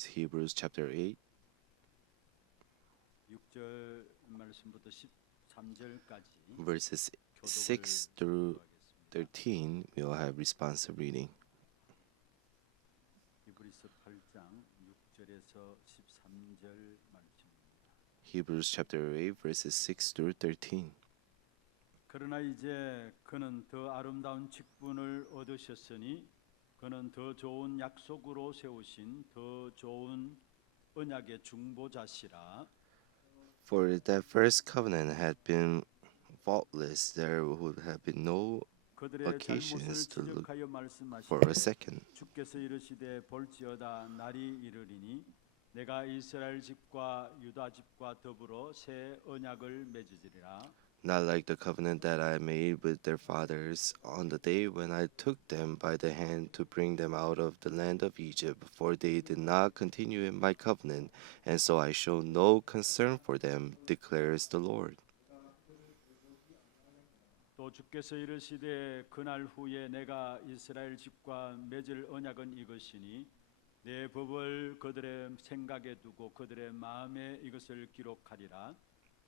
is Hebrews chapter 8, 6절 말씀부터 13절까지 verses 6 through 13. We will have responsive reading. 히브리서 8장 6절에서 13절 말씀입니다. Hebrews chapter 8, verses 6 through 13. 그러나 이제 그는 더 아름다운 직분을 얻으셨으니 그는 더 좋은 약속으로 세우신 더 좋은 언약의 중보자시라. For if that first covenant had been faultless, there would have been no 그들의 occasions 잘못을 to look 지적하여 for a 말씀하시되 second. 주께서 이르시되 볼지어다 날이 이르리니 내가 이스라엘 집과 유다 집과 더불어 새 언약을 맺으리라. Not like the covenant that I made with their fathers on the day when I took them by the hand to bring them out of the land of Egypt, for they did not continue in my covenant, and so I show no concern for them, declares the Lord. 또 주께서 이르시되 그날 후에 내가 이스라엘 집과 맺을 언약은 이것이니 내 법을 그들의 생각에 두고 그들의 마음에 이것을 기록하리라.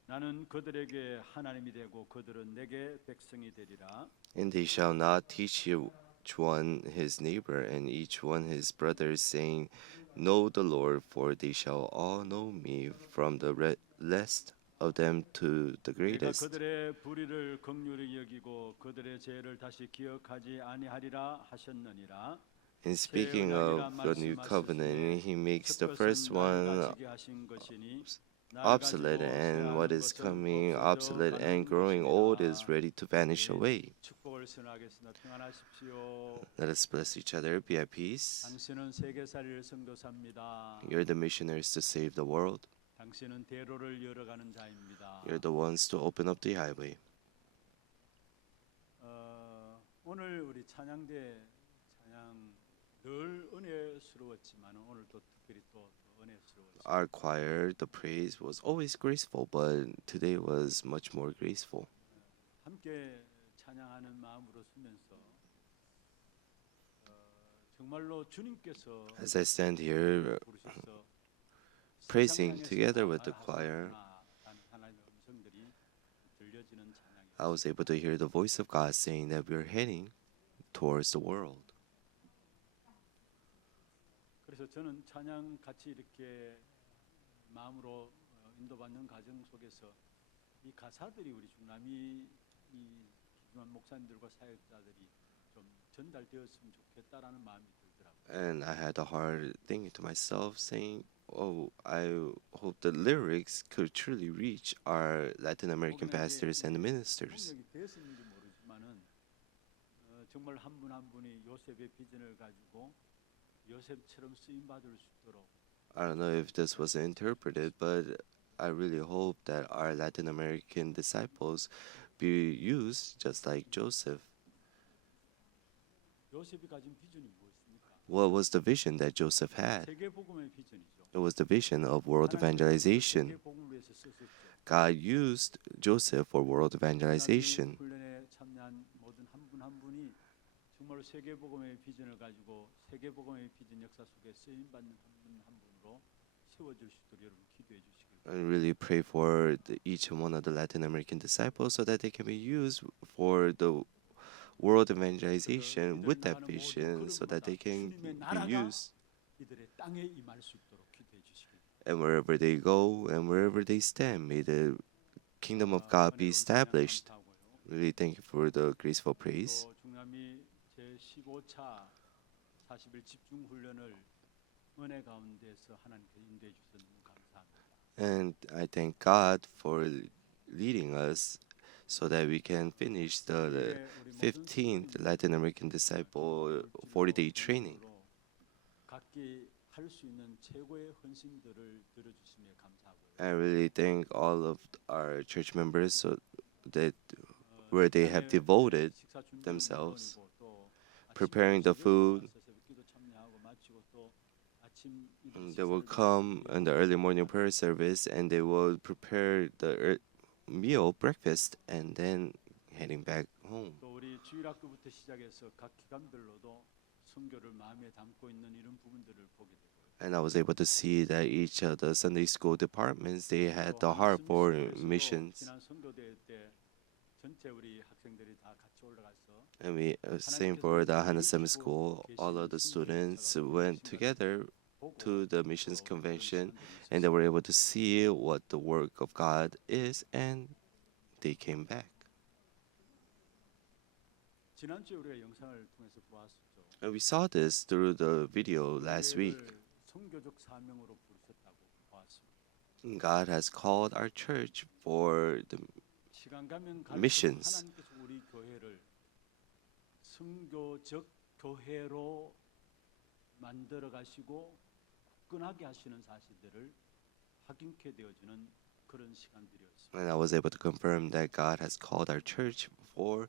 나는 그들에게 하나님이 되고 그들은 내게 백성이 되리라. And they shall not teach each one his neighbor and each one his brother, saying, Know the Lord, for they shall all know me, from the least of them to the 내가 greatest. 그들의 불의를 긍휼히 여기고 그들의 죄를 다시 기억하지 아니하리라 하셨느니라. In speaking of the new covenant, he makes the first one obsolete, and what is coming obsolete and growing old is ready to vanish away. Let us bless each other. Be at peace. 당신은 세계살이를 선교사입니다. You're the missionaries to save the world. 당신은 대로를 열어가는 자입니다. You're the ones to open up the highway. 오늘 우리 찬양대 찬양 늘 은혜스러웠지만 오늘 또 특별히 또 은혜스러웠습니다. Our choir, the praise was always graceful, but today was much more graceful. 함께 찬양하는 마음으로 서면서 정말로 주님께서 As I stand here 부르셔서 praising together with the choir, 하나님의 음성들이 들려지는 찬양이. I was able to hear the voice of God saying that we're heading towards the world. 그래서 저는 찬양 같이 이렇게 마음으로 인도받는 과정 속에서 이 가사들이 우리 중남이 이 기중한 목사님들과 사역자들이 좀 전달되었으면 좋겠다라는 마음이 들더라고요. And I had a hard thinking to myself, saying, "Oh, I hope the lyrics could truly reach our Latin American pastors and ministers." 통역이 됐었는지 모르지만은 정말 한 분 한 분이 요셉의 비전을 가지고 요셉처럼 쓰임 받을 수 있도록. I don't know if this was interpreted, but I really hope that our Latin American disciples be used just like Joseph. 요셉이 가진 비전이 무엇입니까? What was the vision that Joseph had? 세계 복음의 비전이죠. It was the vision of world evangelization. 세계 복음을 위해서 썼었죠. God used Joseph for world evangelization. 훈련에 참여한 모든 한 분 한 분이 정말 세계 복음의 비전을 가지고 세계 복음의 비전 역사 속에 쓰임 받는 한 분 한 분으로 세워질 수 있도록 여러분 기도해 주시길 바랍니다. And really pray for each and one of the Latin American disciples so that they can be used for the world evangelization with that vision so that they can be used. 이들의 땅에 임할 수 있도록 기도해 주시길 바랍니다. And wherever they go and wherever they stand, may the kingdom of God be established. Really thank you for the graceful praise. 또 중남이 제15차 40일 집중 훈련을 은혜 가운데서 하나님께 인도해 주셔서 너무 감사합니다. And I thank God for leading us so that we can finish the 15th Latin American Disciple 40-day training. 각기 할 수 있는 최고의 헌신들을 들어주시며 감사하고요. I really thank all of our church members so that where they have devoted themselves, preparing the food. They will come in the early morning prayer service and they will prepare the meal, breakfast, and then heading back home. 또 우리 주일학교부터 시작해서 각 기관별로도 선교를 마음에 담고 있는 이런 부분들을 보게 되고요. And I was able to see that each of the Sunday school departments, they had 또 the heart 하나스 for 미션에서도 missions. 지난 선교대회 때 전체 우리 학생들이 다 같이 올라가서 And we same for the Hanasem school. All of the students went together to the missions convention, and they were able to see what the work of God is, and they came back. 지난주에 우리가 영상을 통해서 보았었죠. And we saw this through the video last week. 교회를 선교적 사명으로 부르셨다고 보았습니다. God has called our church for the 시간 가면 missions. 하나님께서 우리 교회를 선교적 교회로 만들어 가시고 굳건하게 하시는 사실들을 확인케 되어지는 그런 시간들이었습니다. And I was able to confirm that God has called our church for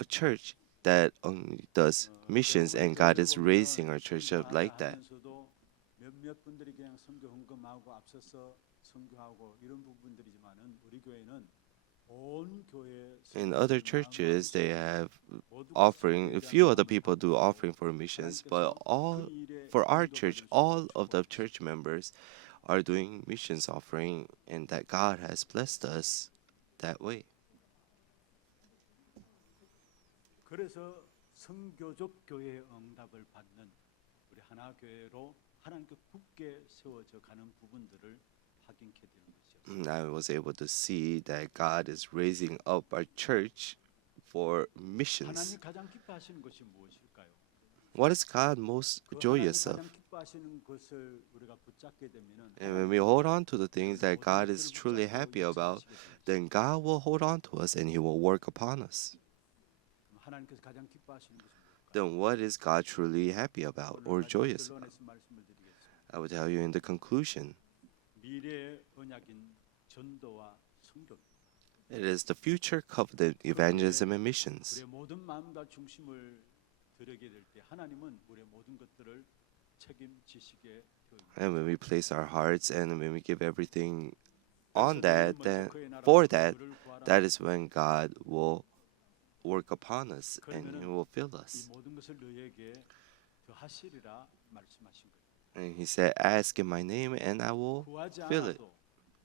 a church that only does missions, and God is raising our church up like that. 몇몇 분들이 그냥 선교 헌금하고 앞서서 선교하고 이런 부분들이지만은 우리 교회는 온 교회 In other churches, they have offering. A few other people do offering for missions, but all for our church, all of the church members are doing missions offering, and that God has blessed us that way. 그래서 선교적 교회의 응답을 받는 우리 하나 교회로 하나님께 굳게 세워져 가는 부분들을 확인케 되는 것이요. I was able to see that God is raising up our church for missions. 하나님 가장 기뻐하시는 것이 무엇일까요? What is God most 그 joyous 하나님 of? 가장 기뻐하시는 것을 우리가 붙잡게 되면은 And when we hold on to the things that God is truly happy about, then God will hold on to us and He will work upon us. 하나님께서 가장 기뻐하시는 것은 무엇일까요? Then what is God truly happy about or joyous about? 결론에서 말씀을 드리겠습니다. I will tell you in the conclusion. 미래의 언약인 전도와 선교. It is the future covenant evangelism and missions. 우리의 모든 마음과 중심을 드리게 될 때 하나님은 우리의 모든 것들을 책임지시게 되어입니다. And when we place our hearts and when we give everything on that, then for that, that is when God will work upon us and He will fill 이 us. 모든 것을 너희에게 더하시리라 말씀하신 거예요. And He said, "Ask in my name, and I will 구하지 fill it." 않아도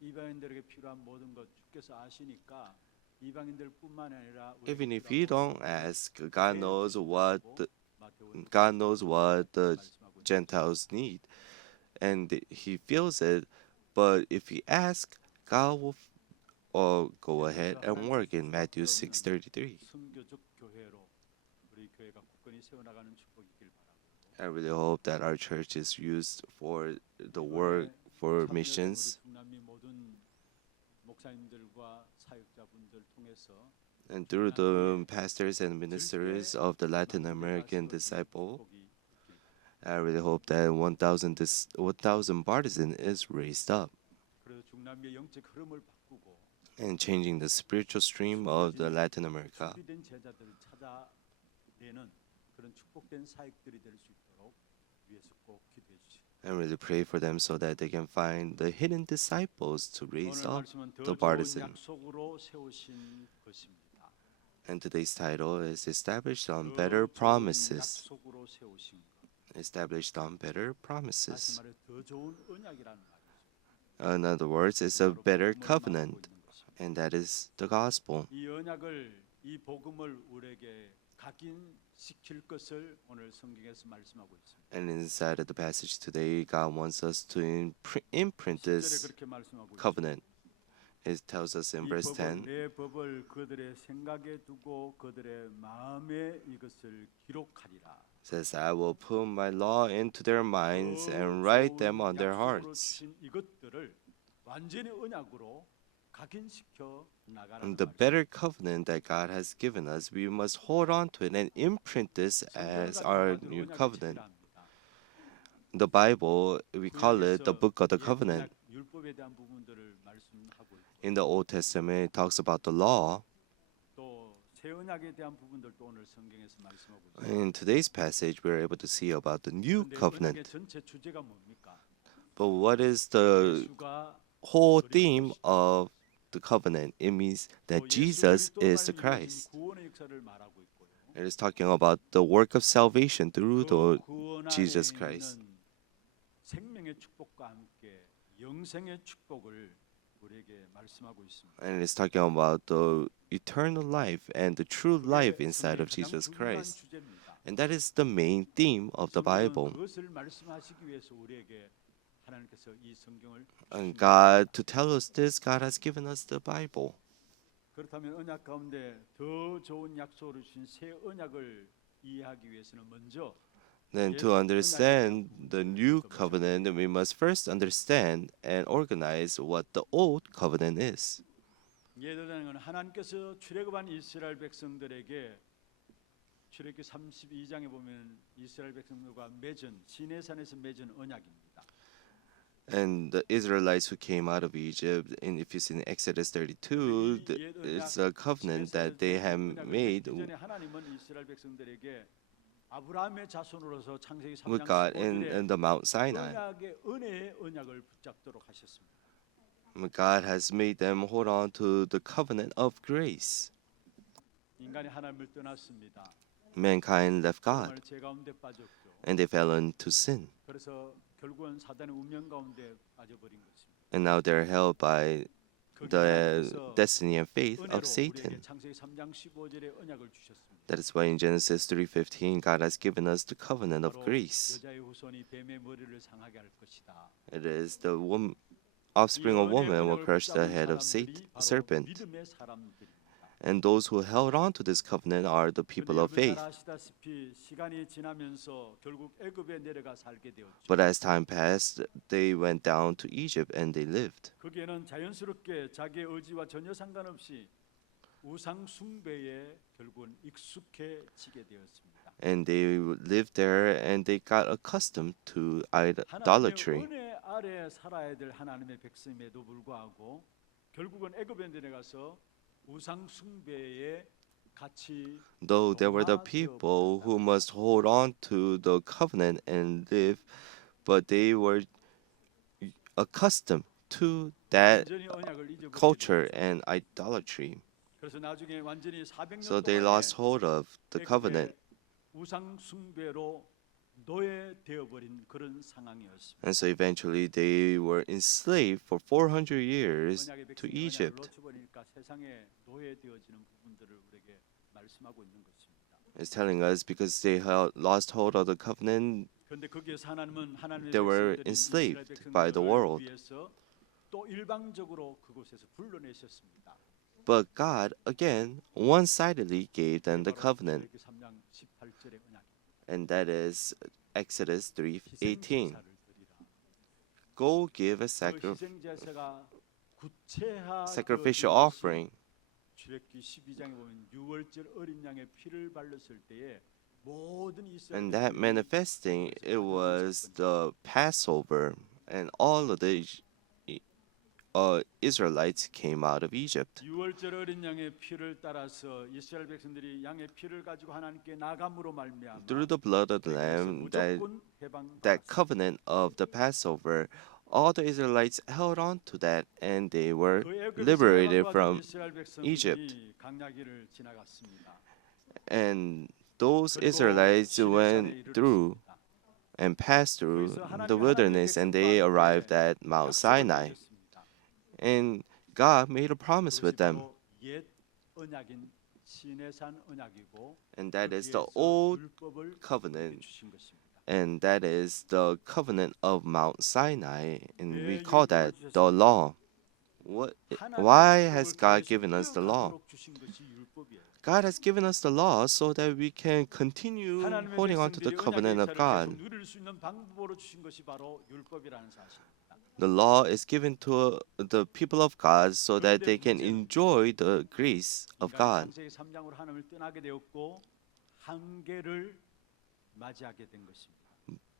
이방인들에게 필요한 모든 것 주께서 아시니까 이방인들뿐만 아니라 Even if you don't ask, God knows what the Gentiles need, and He feels it. But if we ask, God will go ahead and work in Matthew 6:33. 선교적 교회로 우리 교회가 굳건히 세워나가는 축복이길 바라고. I really hope that our church is used for the work for missions, 우리 모든 목사님들과 사역자분들 통해서 and through the pastors and ministers of the Latin American disciple. I really hope that 1,000 partisan is raised up 그래서 중남미의 영적 흐름을 바꾸고 and changing the spiritual stream of the Latin America. 준비된 제자들을 찾아내는 그런 축복된 사역들이 될 수 있도록 위해서 꼭 기도해 주시고. And really pray for them so that they can find the hidden disciples to raise 오늘 up 말씀은 더 the 좋은 partisan. 약속으로 세우신 것입니다. And today's title is Established on 더 Better 좋은 Promises. 약속으로 세우신 것. Established on Better 다시 Promises. 말해 더 좋은 언약이라는 말이죠. In other words, it's a 바로 better 복음을 covenant, 말하고 있는 것입니다. and that is the gospel. 이 언약을 이 복음을 우리에게 각인시킬 것을 오늘 성경에서 말씀하고 있습니다. And inside of the passage today, God wants us to imprint 10절에 this 그렇게 말씀하고 있습니다. covenant. It tells us in 이 verse 법을 10, 내 법을 그들의 생각에 두고 그들의 마음에 이것을 기록하리라. says, I will put my law into their minds and write them on their hearts. 주신 이것들을 완전히 언약으로 각인시켜 나가라는 And the 말씀. better covenant that God has given us, we must hold on to it and imprint this as our new covenant. The Bible, we call it the book of the covenant. 율법에 대한 부분들을 말씀하고 있고 In the Old Testament, it talks about the law. 또새 언약에 대한 부분들도 오늘 성경에서 말씀하고 있습니다. In today's passage, we're able to see about the new 근데 언약의 covenant. 전체 주제가 뭡니까? But what is the 예수가 whole theme of the covenant? It means that 또 Jesus 예수 is the 그리스도로 Christ. 말미암은 구원의 역사를 말하고 있고요. It is talking about the work of salvation through 그 the 구원 안에 Jesus Christ. 있는 생명의 축복과 함께 영생의 축복을 우리에게 말씀하고 있습니다. And it's talking about the eternal life and the true life 그게 inside 성경의 of 가장 Jesus 중요한 Christ. 주제입니다. And that is the main theme of the 성경은 Bible. 그것을 말씀하시기 위해서 우리에게 하나님께서 이 성경을 And 주신 God, to tell us this, God has given us the Bible. 그렇다면 언약 가운데 더 좋은 약속을 주신 새 언약을 이해하기 위해서는 먼저 Then, to understand the new covenant, we must first understand and organize what the old covenant is. 예언은 하나님께서 출애굽한 이스라엘 백성들에게 출애굽기 32장에 보면 이스라엘 백성들과 맺은 시내산에서 맺은 언약입니다. And the Israelites who came out of Egypt, and if you see in Exodus 32, it's a covenant that they have made 전에 하나님은 이스라엘 백성들에게 아브라함의 자손으로서 창세기 with 3장 God 15절에 in the Mount Sinai. 언약의 은혜의 언약을 붙잡도록 하셨습니다. God has made them hold on to the covenant of grace. 인간이 하나님을 떠났습니다. Mankind left God, 정말 죄 가운데 빠졌죠. and they fell into sin. 그래서 결국은 사단의 운명 가운데 빠져버린 것입니다. And now they're held by the destiny and faith 은혜로 of Satan. 우리에게 창세기 3장 15절에 언약을 주셨습니다. That is why in Genesis 3:15, God has given us the covenant of 바로 grace. 여자의 후손이 뱀의 머리를 상하게 할 것이다. It is the offspring of woman will crush the head of serpent. 믿음의 사람들입니다. And those who held on to this covenant are the people of 여러분 잘 faith. 아시다시피 시간이 지나면서 결국 애굽에 내려가 살게 되었죠. But as time passed, they went down to Egypt and they lived. 거기에는 자연스럽게 자기의 의지와 전혀 상관없이 우상 숭배에 결국은 익숙해지게 되었습니다. And they lived there and they got accustomed to 하나님의 idolatry. 은혜 아래 살아야 될 하나님의 백성임에도 불구하고 결국은 애굽에 내려가서 우상 숭배에 같이 Though there were the people who must hold on to the covenant and live, but they were accustomed to that 완전히 언약을 잊어버리게 culture 되었습니다. and idolatry. 그래서 나중에 완전히 400년 So they lost hold of the covenant. 우상 숭배로 노예되어 버린 그런 상황이었습니다. And so eventually they were enslaved for 400 years 언약의 to 백성이 언약을 Egypt. 놓쳐버리니까 세상에 노예되어지는 부분들을 우리에게 말씀하고 있는 것입니다. It's telling us because they lost hold of the covenant, 그런데 거기에서 하나님은 하나님의 they were 백성들인 enslaved 이스라엘 by the 백성들을 world. 위해서 또 일방적으로 그곳에서 불러내셨습니다. But God again one-sidedly gave them the 바로 covenant, 출애굽기 3장 18절의 언약입니다. and that is Exodus 3:18. 희생제사를 드리라. Go give a 그 희생제사가 구체화 sacrificial offering. 출애굽기 12장에 보면 6월절 어린 양의 피를 발랐을 때에 모든 이스라엘 And that manifesting, it was the Passover, and all of the Israelites came out of Egypt. 6월절 어린 양의 피를 따라서 이스라엘 백성들이 양의 피를 가지고 하나님께 나감으로 말미암아 Through the blood of the lamb, 무조건 해방 that covenant of the Passover, all the Israelites held on to that, and they were liberated from Egypt. 강야기를 지나갔습니다. And those Israelites went through and passed through the wilderness, and they arrived at Mount Sinai. And God made a promise with them, 옛 언약인 시내산 언약이고 and that is the 거기에서 old 율법을 covenant, 주신 것입니다. and that is the covenant of Mount Sinai, and we 왜 call that the law. Why has God given us the law? 주신 것이 율법이에요. God has given us the law so that we can continue 하나님의 holding on to the 백성들이 covenant of 언약의 God. 역사를 계속 누릴 수 있는 방법으로 주신 것이 바로 율법이라는 사실입니다. The law is given to the people of God so that they can enjoy the grace of God. 창세기 3장으로 하나님을 떠나게 되었고 한계를 맞이하게 된 것입니다.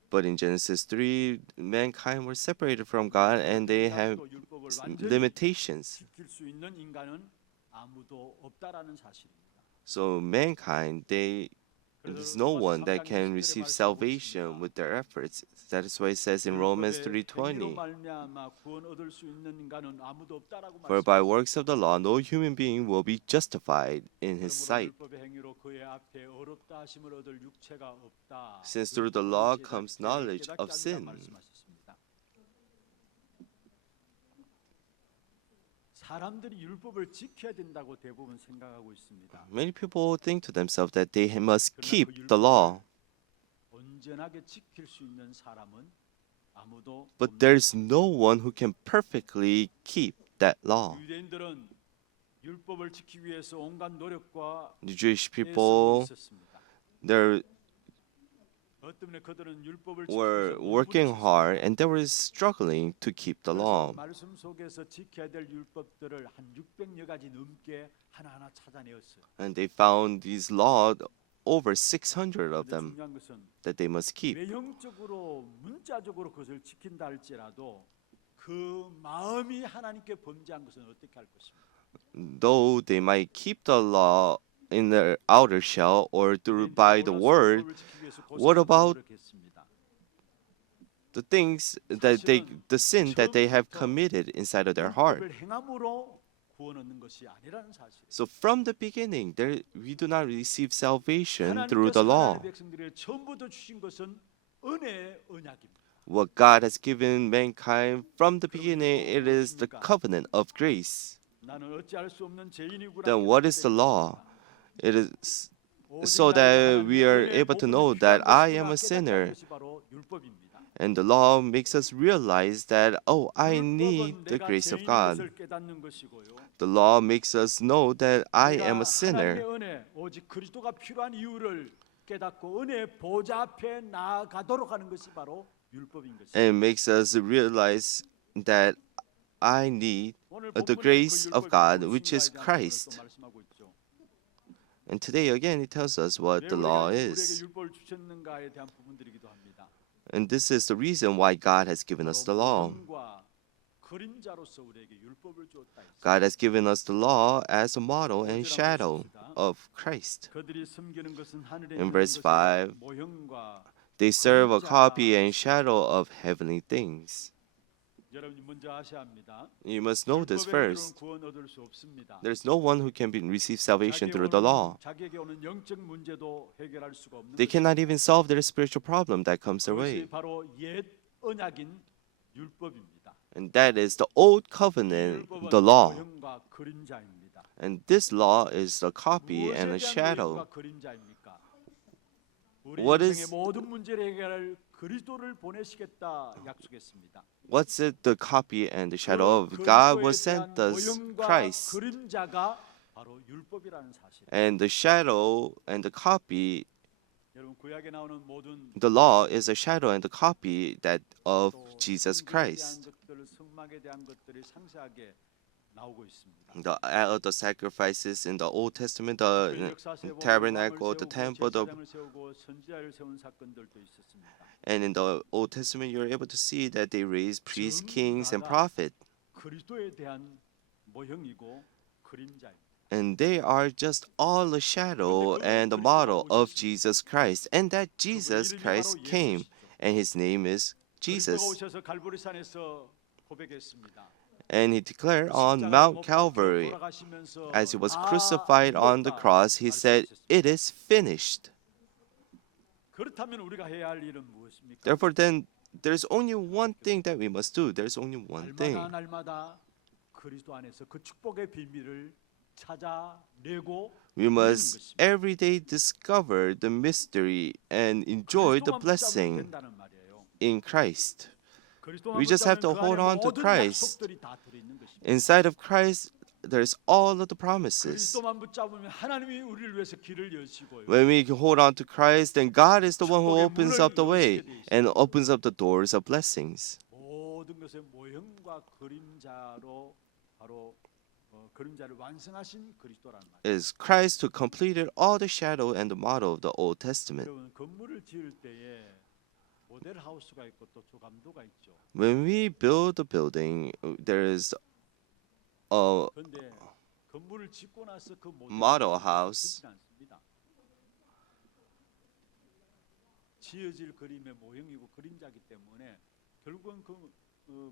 But in Genesis 3, mankind were separated from God and they have 또 율법을 완전히 limitations. 지킬 수 있는 인간은 아무도 없다라는 사실입니다. So mankind, there's no one that can receive salvation with their efforts. That is why it says in Romans 3:20, for by works of the law no human being will be justified in his sight. Since through the law comes knowledge of sin. 사람들이 율법을 지켜야 된다고 대부분 생각하고 있습니다. Many people think to themselves that they must 그러나 keep 그 the law, 온전하게 지킬 수 있는 사람은 아무도 but 없는 there's 것입니다. no one who can perfectly keep that law. 유대인들은 율법을 지키기 위해서 온갖 노력과 The Jewish 애씀이 people, 있었습니다. they 어떤 그들은 율법을 지키기 were 위해서 working 공부를 hard 했습니다. and they were struggling to keep the 그래서 law. 말씀 속에서 지켜야 될 율법들을 한 600여 가지 넘게 하나하나 찾아내었어요. And they found these laws, over 600 of 그런데 them, 중요한 것은 that they must keep. 외형적으로 문자적으로 그것을 지킨다 할지라도 그 마음이 하나님께 범죄한 것은 어떻게 할 것입니까? Though they might keep the law in their outer shell or through by the word, what about the things that the sin that they have committed inside of their heart? 율법을 행함으로 구원 얻는 것이 아니라는 사실. So from the beginning, we do not receive salvation through 하나님께서 the law. 하나님의 백성들에게 처음부터 주신 것은 은혜의 언약입니다. What God has given mankind from the beginning, it is the covenant of grace. 나는 어찌할 수 없는 죄인이구나. Then what is the law? It is so that we are able to know that I am a sinner. And the law makes us realize that, oh, I need the grace of God. The law makes us know that I am a sinner. 오직 그리스도가 필요한 이유를 깨닫고 은혜 보좌 앞에 나아가도록 하는 것이 바로 율법인 것입니다. And it makes us realize that I need the grace of God, which is Christ. And today again, it tells us what the law is. 율법을 주셨는가에 대한 부분들이기도 합니다. And this is the reason why God has given us the law. 그림자로서 우리에게 율법을 주었다. God has given us the law as a model and shadow of Christ. 그들이 섬기는 것은 하늘에 In 있는 verse 것의 5, 모형과 they serve a copy and shadow of heavenly things. 여러분이 먼저 아셔야 합니다. You must know this 율법에 first. 구원 얻을 수 없습니다. There's no one who can receive salvation through the law. 자기에게 오는 영적 문제도 해결할 수가 없는 They cannot even solve their spiritual problem that comes their way. 그것이 바로 옛 언약인 율법입니다. And that is the old covenant, 율법은 the law. 모형과 그림자입니다. And this law is a copy and a 무엇에 대한 shadow. 모형과 그림자입니까? 우리 What 인생의 is- 모든 문제를 해결할 그리스도를 보내시겠다 약속했습니다. What's it the copy and the shadow of? 그 God 그리스도에 was sent 대한 us 모형과 Christ. 그림자가 바로 율법이라는 사실. And the shadow and the copy, 여러분 구약에 나오는 모든 the law is a shadow and the copy that of 또 Jesus 성경에 Christ. 대한 것들, 성막에 대한 것들이 상세하게 나오고 있습니다. The sacrifices in the Old Testament, the tabernacle, the temple, 제사장을 세우고 선지자를 세운 사건들도 있었습니다. and in the Old Testament, you're able to see that they raised priests, kings, and prophets. 그리스도에 대한 모형이고 그림자입니다. And they are just all a shadow and the model of Jesus Christ. And that Jesus Christ came, and his name is 그리스도가 Jesus. 오셔서 갈보리산에서 고백했습니다. And he declared on Mount Calvary, as he was crucified on the cross, he said, "It is finished." 그렇다면 우리가 해야 할 일은 무엇입니까? Therefore, then, there's only one thing that we must do. There's only one thing. 날마다 그리스도 안에서 그 축복의 비밀을 찾아내고 We must every day discover the mystery and enjoy the blessing 된다는 말이에요. in Christ. 그리스도만 We just have to 붙잡으면 그 hold 안에 on to 모든 Christ. 약속들이 다 들어있는 것입니다. Inside of Christ, there's all of the promises. 그리스도만 붙잡으면 하나님이 우리를 위해서 길을 여시고요. When we hold on to Christ, then God is the one who opens up the way and opens up the doors of blessings. 모든 것의 모형과 그림자로 바로 그림자를 완성하신 그리스도라는 말. It is Christ who completed all the shadow and the model of the Old Testament. 여러분 건물을 지을 때에 모델 하우스가 있고 또 조감도가 있죠. When we build a building, there is a 그런데 건물을 짓고 나서 그 model house. 짓지 않습니다. 지어질 그림의 모형이고 그림자기 때문에 결국은 그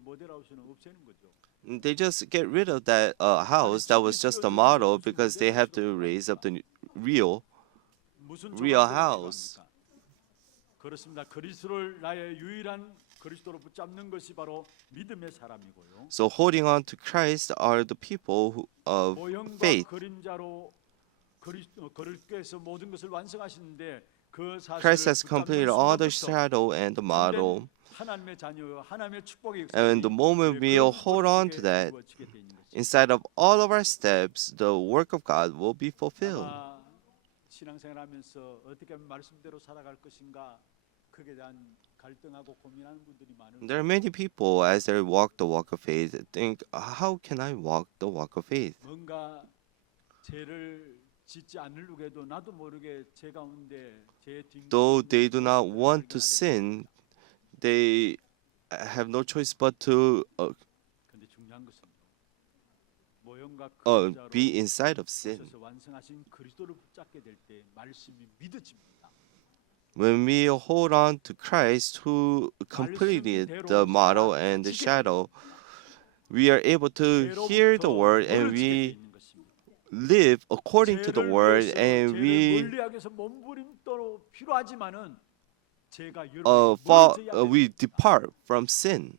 모델 하우스는 없애는 거죠. They just get rid of that house that was just a model because they have to raise up the real 무슨 real 조감도가 house. 필요합니까? 그렇습니다. 그리스도를 나의 유일한 그리스도로 붙잡는 것이 바로 믿음의 사람이고요. So holding on to Christ are the people of 모형과 faith. 그림자로 그리스도께서 모든 것을 완성하시는데 그 Christ 사실을 has completed 붙잡는 all the 순간부터 shadow and the model. 참된 하나님의 자녀, 하나님의 축복의 And the 역사들이 moment we 그런 hold on to 머릿속에 that, 이루어지게 돼 있는 것입니다. inside of all of our steps, the work of God will be fulfilled. 아마 신앙생활하면서 어떻게 하면 말씀대로 살아갈 것인가 그에 대한 갈등하고 고민하는 분들이 많을 There are 거예요. many people, as they walk the walk of faith, think, how can I walk the walk of faith? 뭔가 죄를 짓지 않으려고 해도 나도 모르게 제 가운데 제 Though 뒷모습을 they do not 보여주는 want to 하게 sin, they have no choice but to 근데 중요한 것은 모형과 be 그림자로 inside of sin. 오셔서 완성하신 그리스도를 붙잡게 될 때 말씀이 믿어집니다. When we hold on to Christ who completed the model and the shadow, we are able to hear the word and we live according to the word and 죄를 we 멀리하기 위해서 몸부림도 필요하지만은 죄가 여러분에게 멀어져야 we 됩니다. depart from sin.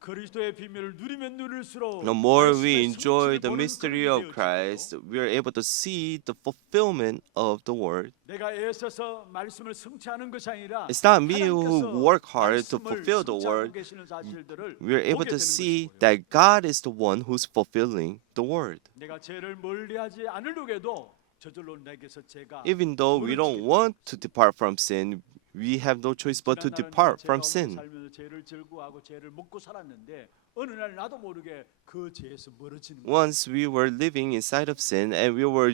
그리스도의 비밀을 누리면 누릴수록 The more we 말씀의 enjoy 성취를 the 보는 mystery 그릇이 of Christ, 되어지고요. we are able to see the fulfillment of the word. 내가 애써서 말씀을 성취하는 것이 아니라 It's not me who 하나님께서 work hard to 말씀을 fulfill the 성취하고 word. 계시는 사실들을 We are able 보게 to 되는 see 것이고요. that God is the one who's fulfilling the word. 내가 죄를 멀리하지 않으려고 해도 저절로 내게서 죄가 Even though we don't want to depart from sin, we have no choice but to depart from sin. 살면서 죄를 즐거워하고 죄를 먹고 살았는데 어느 날 나도 모르게 그 죄에서 멀어지는 거예요. Once we were living inside of sin and we were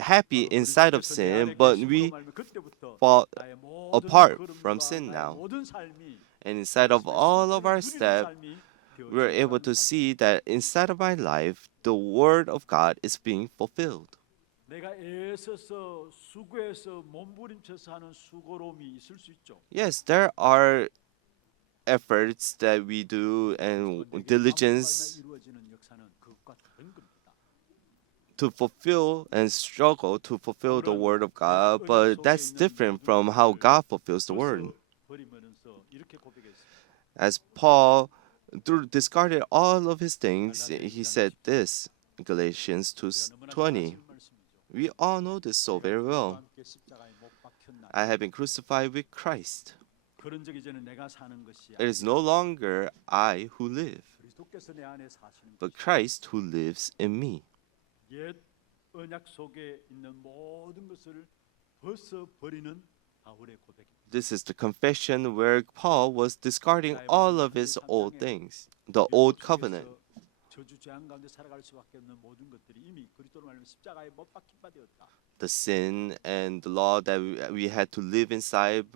happy inside of 그리스도께서 내 안에 sin, but 계심으로 we 말미암아 그때부터 fall 나의 모든 apart 걸음과 from sin 나의 now. 모든 삶이 And inside of all of our 누리는 steps, 삶이 we're able to see that inside of my life, the word of God is being fulfilled. 내가 애써서 수고해서 몸부림쳐서 하는 수고로움이 있을 수 있죠. Yes, there are efforts that we do and 내게 diligence 마음을 이루어지는 역사는 그것과 다른 겁니다. to fulfill and struggle to fulfill the word of God, but that's different from how God fulfills the word. 버리면서 이렇게 고백했습니다. As Paul discarded all of his things, he said this, Galatians 너무나 잘 2:20. 아시는 말씀이죠. We all know this so very well. 함께 십자가에 못 박혔나. I have been crucified with Christ. 그런 적이 이제는 내가 사는 것이 It is no longer I who live, 그리스도께서 내 안에 사시는 but Christ who lives in me. 옛 언약 속에 있는 모든 것을 벗어 버리는 바울의 고백입니다. This is the confession where Paul was discarding all of his old things, the old covenant. 저주 죄악 가운데 살아갈 수밖에 없는 모든 것들이 이미 그리스도로 말하면 십자가에 못 박힌 바 되었다. The sin and the law that we had to live inside,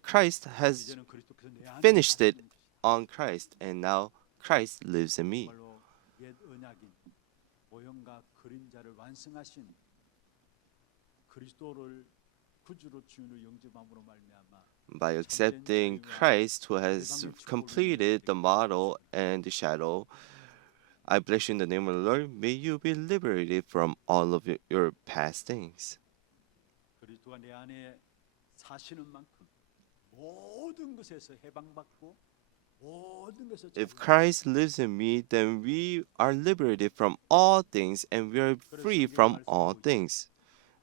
Christ has 이제는 그리스도께서 내 안에 finished it 사시는 것이다. on Christ, and now Christ lives in me. 정말로 옛 언약인 모형과 그림자를 완성하신 그리스도를 구주로 주인으로 영접함으로 말미암아 By accepting Christ who has completed the model and the shadow, I bless you in the name of the Lord. May you be liberated from all of your past things. 그리스도가 내 안에 사시는 만큼 모든 것에서 해방받고 모든 것에서 If Christ lives in me, then we are liberated from all things and we are free from all things.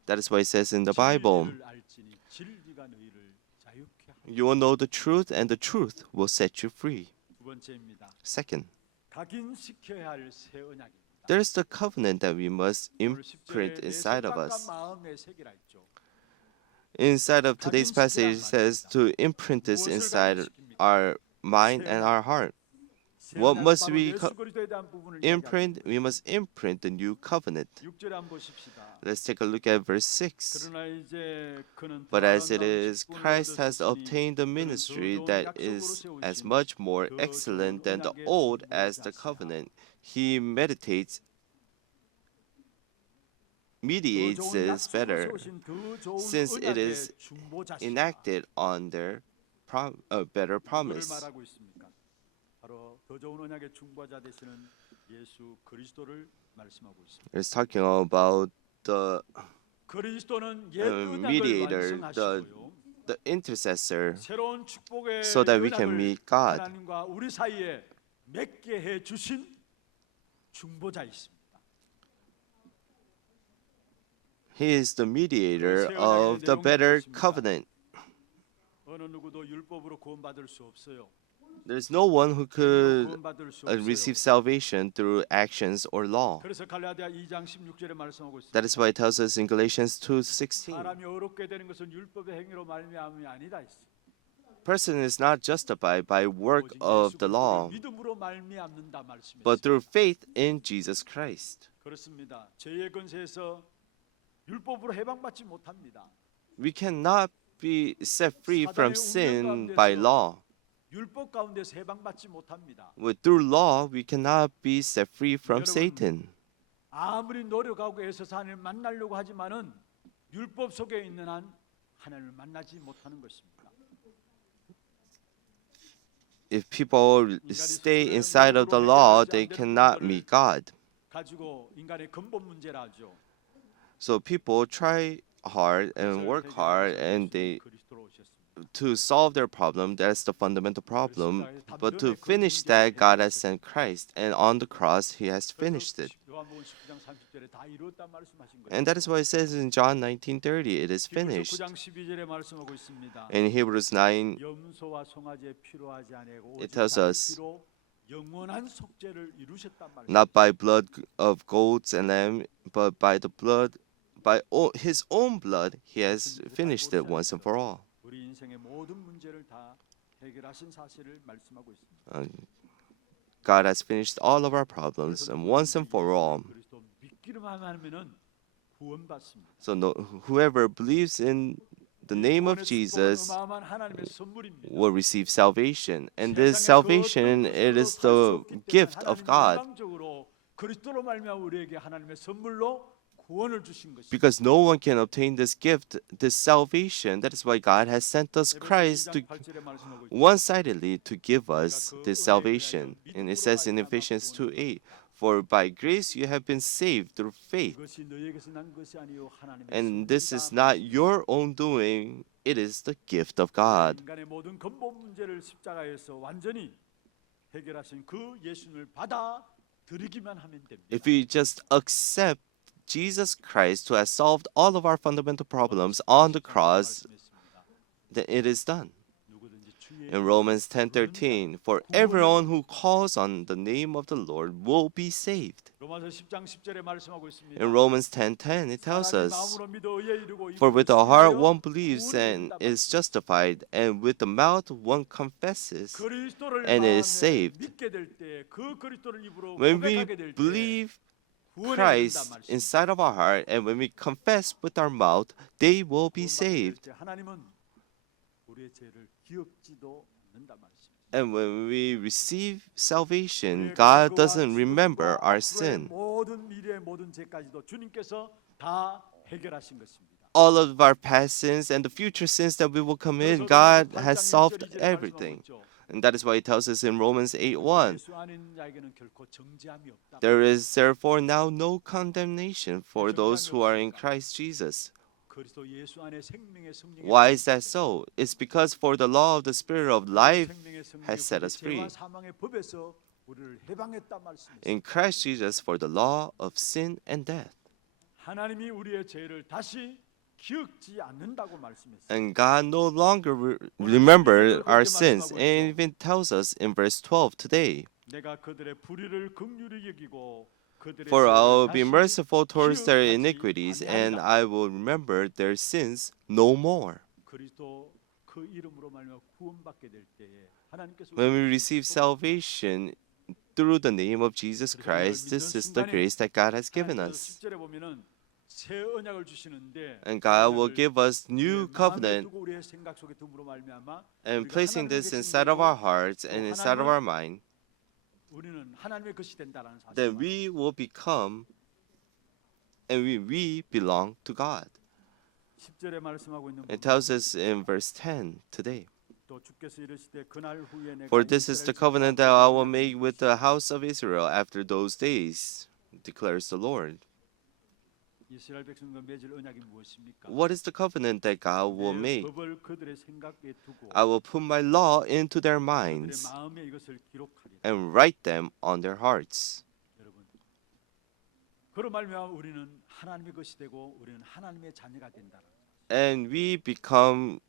That is what it says in the Bible. 진리를 알지니 진리가 너희를 자유케 하리라. You will know the truth, and the truth will set you free. 두 번째입니다. Second, 각인시켜야 할 새 언약입니다. there's the covenant that we must 오늘 imprint 10절에 내 inside of 생각과 us. 마음에 새기라 했죠. Inside of today's passage, it says to imprint this inside our mind and our heart. 새 What 언약은 must 바로 we 예수 그리스도에 대한 부분을 imprint? We must imprint the new covenant. 6절에 한번 보십시다. Let's take a look at verse 6. 그러나 이제 그는 But as it 아름다운 is, 직분을 Christ has 얻었으니 obtained the 그는 더 ministry 좋은 that 약속으로 is as 세우심이 much more 더 excellent 좋은 than the 언약의 old as the 중보자시라. covenant. He meditates, 더 mediates 좋은 this 약속으로 better, 세우신 더 좋은 since it 언약의 is 중보자시라. enacted on their better 누구를 promise. 말하고 있습니까? 바로 더 좋은 언약의 중보자 되시는 예수 그리스도를 말씀하고 있습니다. It's talking about the 그리스도는 옛 언약을 mediator, 완성하시고요. the intercessor 새로운 축복의 so that we can 언약을 meet God. 하나님과 우리 사이에 맺게 해 주신 중보자이십니다. He is the mediator 새 언약의 of the 내용은 better 무엇입니까? covenant. 어느 누구도 율법으로 구원받을 수 없어요. There's no one who 행위로 could 구원받을 수 receive 없어요. salvation through actions or law. 그래서 갈라디아 2장 16절에 말씀하고 있습니다. That is why it tells us in Galatians 2:16, 사람이 어렵게 되는 것은 율법의 행위로 말미암음이 아니다 했어요. person is not justified by work 오직 of 예수 the 그리스도를 law, 믿음으로 말미암는다 말씀했어요. but through faith in Jesus Christ. 그렇습니다. 죄의 권세에서 율법으로 해방받지 못합니다. We cannot be set free from 사단의 sin 운명 by 가운데서 law. 율법 가운데서 해방받지 못합니다. Through law, we cannot be set free from 여러분, Satan. 아무리 노력하고 애써서 하나님을 만나려고 하지만은 율법 속에 있는 한 하나님을 만나지 못하는 것입니다. If people stay inside of the law, they cannot meet God. 가지고 인간의 근본 문제라 하죠. So people try hard and work hard and they 그리스도로 오셨습니다. to solve their problem. That's the fundamental problem. But to finish that, God has sent Christ, and on the cross, He has finished it. 요한복음 19장 30절에 다 이루었다 말씀하신 거예요. And that is why it says in John 19:30, it is 히브리서 finished. 9장 12절에 말씀하고 있습니다. In Hebrews 9, 염소와 송아지에 필요하지 아니하고 it 오직 tells 자기 us, 피로 영원한 속죄를 이루셨단 말이에요. not by blood of goats and lamb, but by the blood, His own blood, He has finished it once and for all. 우리 인생의 모든 문제를 다 해결하신 사실을 말씀하고 있습니다. God has finished all of our problems, and once and for all. 그리스도 믿기만 하면은 구원받습니다. So whoever believes in the name of 구원의 Jesus 축복은 어마어마한 하나님의 선물입니다. will receive salvation, and this 세상의 그 salvation, 어떤 it 것으로 is 살수 the 없기 때문에 gift of 하나님은 God. 일방적으로 그리스도로 말미암아 우리에게 하나님의 선물로 구원을 주신 것입니다. Because no one can obtain this gift, this salvation. That is why God has sent us Christ to 8절에 말씀하고 있습니다. one-sidedly to give us this salvation. And it says in Ephesians 2:8, "For by grace you have been saved through faith, 이것이 너희에게서 난 것이 아니요 하나님의 and this is 선물이다." not your own doing; it is the gift of God." 인간의 모든 근본 문제를 십자가에서 완전히 해결하신 그 예수님을 받아 드리기만 하면 됩니다. If we just accept Jesus Christ, who has solved all of our fundamental problems on the cross, then it is done. 누구든지 주의 In Romans 10:13, "For everyone who calls on the name of the Lord will be saved." 로마서 10장 10절에 말씀하고 있습니다. In Romans 10:10, it tells 사람이 us, 마음으로 믿어 의에 이르고 "For with the heart 입으로 one believes and is justified, and with the mouth one confesses 그리스도를 and 마음에 is saved." 믿게 될 때 그 그리스도를 입으로 When we 고백하게 될 때 believe 구원에 Christ 이른다 말씀. inside of our heart, and when we confess with our mouth, they will be 구원받게 될 saved. 때 하나님은 우리의 죄를 기억지도 않는다 말씀. And when we receive salvation, 우리의 God 과거와 doesn't 지금과 remember our 앞으로의 sin. 모든 미래의 모든 죄까지도 주님께서 다 해결하신 것입니다. All of our past sins and the future sins that we will commit, 그래서 God 로마서 has 8장 solved 1절 2절에 everything. 말씀하고 있죠. And that is why it tells us in Romans 8:1, 예수 안에 있는 자에게는 결코 정죄함이 없다. "There is therefore now no condemnation for those who are in Christ Jesus." 그리스도 예수 안에 생명의 성령의 Why is that so? It's because for the law of the Spirit of life 생명의 성령의 has set us free. 죄와 사망의 법에서 우리를 해방했다 말씀입니다. In Christ Jesus for the law of sin and death. 하나님이 우리의 죄를 다시 기억지 않는다고 말씀했어요. And God no longer remember our sins. And it even tells us in verse 12 today, 내가 그들의 불의를 긍휼히 여기고 그들의 "For I will 죄를 be 다시 merciful towards their 기억하지 iniquities, and 아니하리라." I will remember their sins no more." 그리스도 그 이름으로 말미암아 구원받게 될 때에 하나님께서 When we receive salvation through the name of Jesus Christ, this is the grace that God has given us. 10절에 보면은 새 언약을 주시는데 And God will give us new 우리의 마음에 covenant, 두고 우리의 생각 속에 둠으로 말미암아 and 우리가 placing 하나님의 this 것이 inside of our 되고 hearts and inside of our mind, 우리는 하나님의 것이 된다라는 사실. then we will become and we belong to God. 10절에 말씀하고 있는 It 부분, tells us in verse 10 today, 또 주께서 이르시되 그날 후에 내가 "For this is the covenant that I will make with the house of Israel after those days, declares the Lord." 이스라엘 백성과 맺을 언약이 무엇입니까? What is the covenant that God will 내 make? 법을 그들의 생각에 두고 I will put my law into their 그들의 minds 마음에 이것을 기록하리라. and write them on their hearts. 여러분, 그로 말미암아 우리는 하나님의 것이 되고 우리는 하나님의 자녀가 된다. And we become